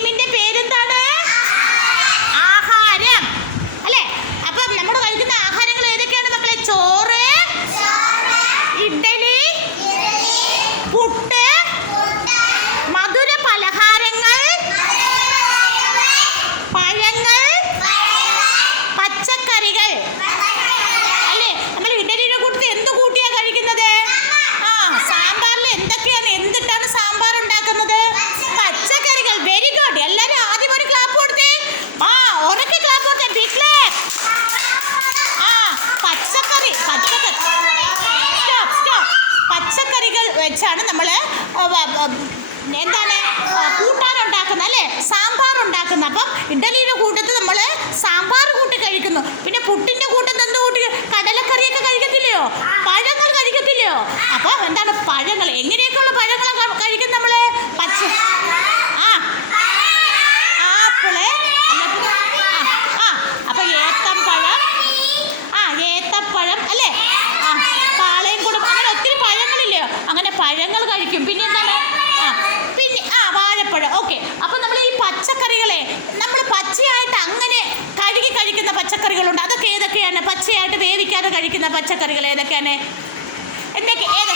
ടീമിന്റെ പേര് പച്ചക്കറി പച്ചക്കറി. സ്റ്റോപ്പ് സ്റ്റോപ്പ് പച്ചക്കറികൾ വെച്ചാണ് നമ്മൾ എന്താണ് കൂട്ടാൻ ഉണ്ടാക്കുന്നത് അല്ലേ? സാമ്പാർ ഉണ്ടാക്കുന്നത് അപ്പം ഇഡലിയുടെ കൂട്ടത്ത് നമ്മൾ സാമ്പാർ കൂട്ടി കഴിക്കുന്നു. പിന്നെ പുട്ടിന്റെ കൂട്ടത്ത് എന്ത് കൂട്ടി? കടലക്കറിയൊക്കെ കഴിക്കത്തില്ലയോ? പഴങ്ങൾ കഴിക്കത്തില്ലയോ? അപ്പം എന്താണ് പഴങ്ങൾ? എങ്ങനെയാണ് കഴിക്കും. പിന്നെ എന്താണ്? പിന്നെ ആ വാഴപ്പഴം. ഓക്കെ അപ്പൊ നമ്മൾ ഈ പച്ചക്കറികളെ നമ്മൾ പച്ചയായിട്ട് അങ്ങനെ കഴുകി കഴിക്കുന്ന പച്ചക്കറികളുണ്ട്. അതൊക്കെ ഏതൊക്കെയാണ്? പച്ചയായിട്ട് വേവിക്കാതെ കഴിക്കുന്ന പച്ചക്കറികൾ ഏതൊക്കെയാണ്? എന്തൊക്കെ? ഏത്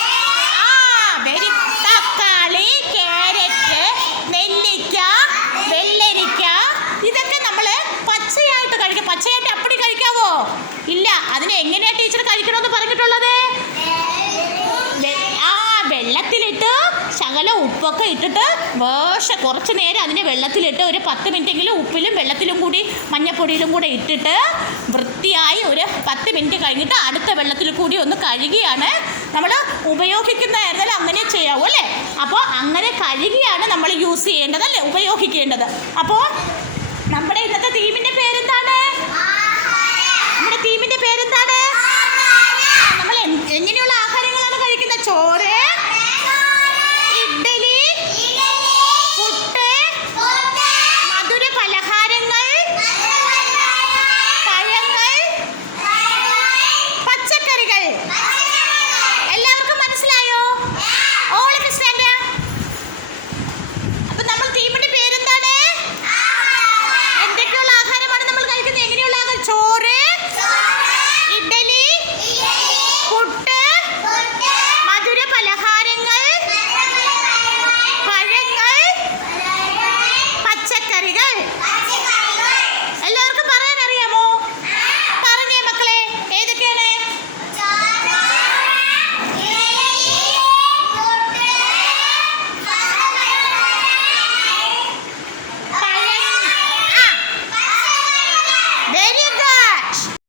വെള്ളത്തിലിട്ട് ശകല ഉപ്പൊക്കെ ഇട്ടിട്ട് വേഷ കുറച്ച് നേരം അതിനെ വെള്ളത്തിലിട്ട് ഒരു പത്ത് മിനിറ്റെങ്കിലും ഉപ്പിലും വെള്ളത്തിലും കൂടി മഞ്ഞപ്പൊടിയിലും കൂടെ ഇട്ടിട്ട് വൃത്തിയായി ഒരു പത്ത് മിനിറ്റ് കഴിഞ്ഞിട്ട് അടുത്ത വെള്ളത്തിൽ കൂടി ഒന്ന് കഴുകിയാണ് നമ്മൾ ഉപയോഗിക്കുന്നതായിരുന്നാലും അങ്ങനെ ചെയ്യാവൂ അല്ലേ? അപ്പോൾ അങ്ങനെ കഴുകിയാണ് നമ്മൾ യൂസ് ചെയ്യേണ്ടത് അല്ലേ? ഉപയോഗിക്കേണ്ടത്. അപ്പോൾ നമ്മുടെ ഇന്നത്തെ തീമിന്